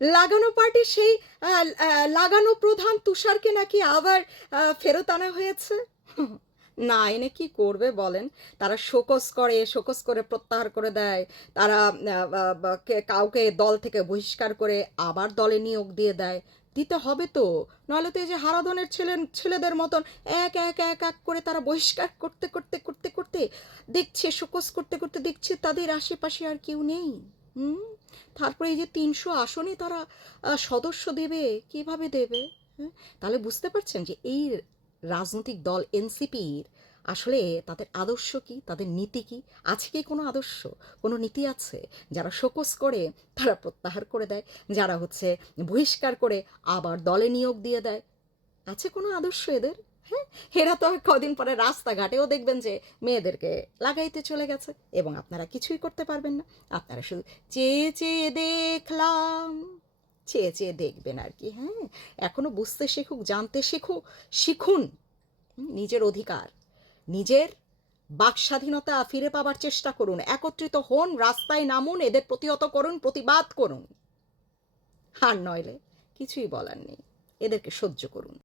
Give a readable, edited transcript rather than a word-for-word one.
লাগানো পার্টি সেই লাগানো প্রধান তুষারকে নাকি আবার ফেরত আনা হয়েছে। না এনে কি করবে বলেন? তারা শোকজ করে প্রত্যাহার করে দেয়। তারা কাউকে দল থেকে বহিষ্কার করে আবার দলে নিয়োগ দিয়ে দেয়। দিতে হবে তো, নইলে তো এই যে হারাধনের ছেলেদের মতন এক এক এক এক করে তারা বহিষ্কার করতে করতে করতে করতে দেখছে, শোকজ করতে করতে দেখছে তাদের আশেপাশে আর কেউ নেই। হুম। তারপরে এই যে ৩০০ আসনে তারা সদস্য দেবে, কিভাবে দেবে? হ্যাঁ, তাহলে বুঝতে পারছেন যে এই রাজনৈতিক দল এনসিপির আসলে তাদের আদর্শ কি, তাদের নীতি কি? আছে কি কোনো আদর্শ, কোনো নীতি আছে? যারা শোকজ করে তারা প্রত্যাহার করে দেয়, যারা হচ্ছে বহিষ্কার করে আবার দলে নিয়োগ দিয়ে দেয়, আছে কোনো আদর্শ এদের? হ্যাঁ, এরা তো কদিন পরে রাস্তাঘাটেও দেখবেন যে মেয়েদেরকে লাগাইতে চলে গেছে, এবং আপনারা কিছুই করতে পারবেন না। আপনারা শুধু চেয়ে চেয়ে দেখলাম, চেয়ে চেয়ে দেখবেন আর কি। হ্যাঁ, এখনো বুঝতে শিখুক, জানতে শিখুন নিজের অধিকার, নিজের বাক স্বাধীনতা ফিরে পাবার চেষ্টা করুন, একত্রিত হন, রাস্তায় নামুন, এদের প্রতিহত করুন, প্রতিবাদ করুন। আর নইলে কিছুই বলার নেই, এদেরকে সহ্য করুন।